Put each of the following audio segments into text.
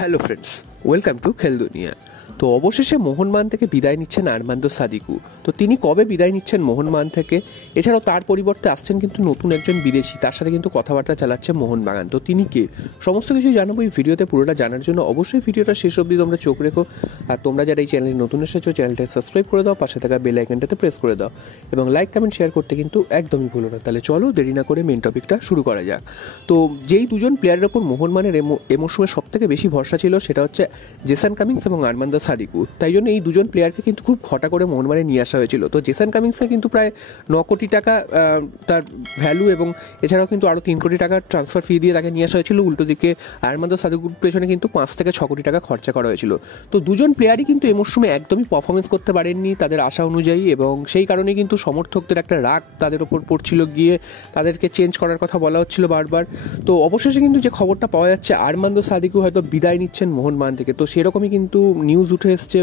Hello friends, welcome to খেল দুনিয়া। তো অবশেষে মোহনবাগান থেকে বিদায় নিচ্ছেন আরমান্দো সাদিকু। তো তিনি কবে বিদায় নিচ্ছেন মোহনবাগান থেকে, এছাড়াও তার পরিবর্তে আসছেন কিন্তু নতুন একজন বিদেশি, তার সাথে কিন্তু কথাবার্তা চালাচ্ছে মোহনবাগান। তো তিনি কে, সমস্ত কিছু জানাবো এই ভিডিওতে। পুরোটা জানার জন্য অবশ্যই ভিডিওটা শেষ অবধি তোমরা চোখ রেখো। আর তোমরা যারা এই চ্যানেলে নতুন এসেছো, চ্যানেলটা সাবস্ক্রাইব করে দাও, পাশে থাকা বেল আইকনটাতে প্রেস করে দাও এবং লাইক কমেন্ট শেয়ার করতে কিন্তু একদমই ভুলো না। তাহলে চলো দেরি না করে মেন টপিকটা শুরু করা যাক। তো যেই দুজন প্লেয়ারের ওপর মোহনবাগানের এ মরশুমে সব থেকে বেশি ভরসা ছিল সেটা হচ্ছে জেসন কামিন্স এবং আরমান্দো সাদিকু। তাই জন্য এই দুজন প্লেয়ারকে কিন্তু খুব ঘটা করে মোহনবাগানে নিয়ে আসা হয়েছিল। তো জেসন কামিন্সকে কিন্তু প্রায় 9 কোটি টাকা তার ভ্যালু, এবং এছাড়াও কিন্তু আরও 3 কোটি টাকার ট্রান্সফার ফি দিয়ে তাকে নিয়ে আসা হয়েছিল। উল্টো দিকে আরমান্দো সাদিকুর পেছনে কিন্তু 5 থেকে 6 কোটি টাকা খরচা করা হয়েছিল। তো দুজন প্লেয়ারই কিন্তু এই মরশুমে একদমই পারফরমেন্স করতে পারেননি তাদের আশা অনুযায়ী, এবং সেই কারণেই কিন্তু সমর্থকদের একটা রাগ তাদের ওপর পড়ছিল, গিয়ে তাদেরকে চেঞ্জ করার কথা বলা হচ্ছিল বারবার। তো অবশেষে কিন্তু যে খবরটা পাওয়া যাচ্ছে আরমান্দো সাদিকু হয়তো বিদায় নিচ্ছেন মোহনবাগান থেকে, তো সেরকমই কিন্তু নিউজ উঠে এসছে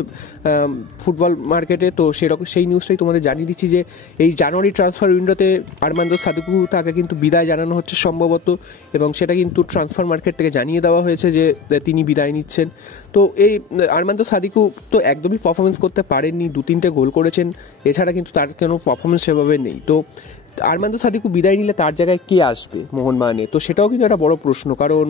ফুটবল মার্কেটে। তো সেরকম সেই নিউজটাই তোমাদের জানিয়ে দিচ্ছি যে এই জানুয়ারি ট্রান্সফার উইন্ডোতে আরমান্দো সাদিকু তাকে কিন্তু বিদায় জানানো হচ্ছে সম্ভবত, এবং সেটা কিন্তু ট্রান্সফার মার্কেট থেকে জানিয়ে দেওয়া হয়েছে যে তিনি বিদায় নিচ্ছেন। তো এই আরমান্দো সাদিকু তো একদমই পারফরমেন্স করতে পারেননি, 2-3টে গোল করেছেন, এছাড়া কিন্তু তার কোনো পারফরমেন্স সেভাবে নেই। তো আরমান্দো সাদিকু বিদায় নিলে তার জায়গায় কে আসবে মোহনবাগানে, তো সেটাও কিন্তু একটা বড় প্রশ্ন। কারণ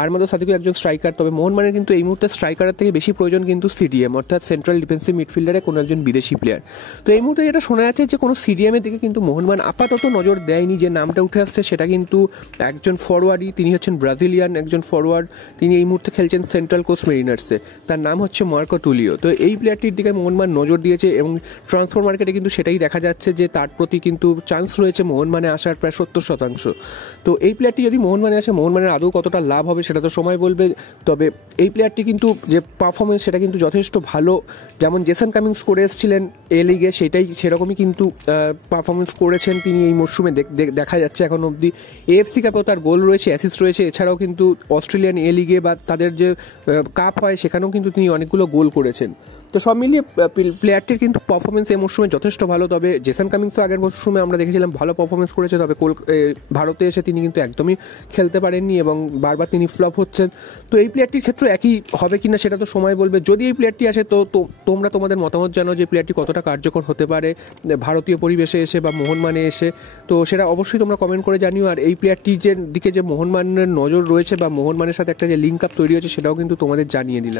আরমান্দো সাদিকু একজন স্ট্রাইকার, তবে মোহনবাগানের কিন্তু এই মুহূর্তে স্ট্রাইকারের থেকে বেশি প্রয়োজন কিন্তু সিডিএম, অর্থাৎ সেন্ট্রাল ডিফেন্সিভ মিডফিল্ডারে কোনো একজন বিদেশি প্লেয়ার। তো এই মুহূর্তে যেটা শোনা যাচ্ছে যে কোনো সিডিএমের দিকে কিন্তু মোহনবাগান আপাতত নজর দেয়নি। যে নামটা উঠে আসছে সেটা কিন্তু একজন ফরওয়ার্ডই, তিনি হচ্ছেন ব্রাজিলিয়ান একজন ফরওয়ার্ড, তিনি এই মুহূর্তে খেলছেন সেন্ট্রাল কোস্ট মেরিনার্সে, তার নাম হচ্ছে মার্কো টুলিও। তো এই প্লেয়ারটির দিকে মোহনবাগান নজর দিয়েছে, এবং ট্রান্সফার মার্কেটে কিন্তু সেটাই দেখা যাচ্ছে যে তার প্রতি কিন্তু চান্স রয়েছে মোহনবাগানে আসার প্রায় 70%। তো এই প্লেয়ারটি যদি মোহনবাগানে আসে, মোহনবাগানের আদৌ কতটা লাভ হবে সেটা তো সময় বলবে। তবে এই প্লেয়ারটি কিন্তু যে পারফরমেন্স সেটা কিন্তু যথেষ্ট ভালো, যেমন জেসন কামিন্স করে এসেছিলেন এ লিগে সেরকমই কিন্তু পারফরমেন্স করেছেন তিনি এই মরশুমে, দেখা যাচ্ছে এখন অবধি। এএফসি কাপেও তার গোল রয়েছে, অ্যাসিস্ট রয়েছে, এছাড়াও কিন্তু অস্ট্রেলিয়ান এ লিগে বা তাদের যে কাপ হয় সেখানেও কিন্তু তিনি অনেকগুলো গোল করেছেন। তো সব মিলিয়ে প্লেয়ারটির কিন্তু পারফরমেন্স এই মরশুমে যথেষ্ট ভালো। তবে জেসন কামিন্স তো আগের মরশুমে আমরা দেখেছিলাম ভালো পারফরমেন্স করেছে, তবে ভারতে এসে তিনি কিন্তু একদমই খেলতে পারেননি এবং বারবার তিনি ফ্লপ হচ্ছেন। তো এই প্লেয়ারটির ক্ষেত্রে একই হবে কিনা সেটা তো সময় বলবে। যদি এই প্লেয়ারটি আসে তো তোমরা তোমাদের মতামত জানো যে প্লেয়ারটি কতটা কার্যকর হতে পারে ভারতীয় পরিবেশে এসে বা মোহনবাগানে এসে, তো সেটা অবশ্যই তোমরা কমেন্ট করে জানিও। আর এই প্লেয়ারটির দিকে যে মোহনবাগানের নজর রয়েছে বা মোহনবাগানের সাথে একটা যে লিঙ্ক আপ তৈরি হয়েছে সেটাও কিন্তু তোমাদের জানিয়ে দিলাম।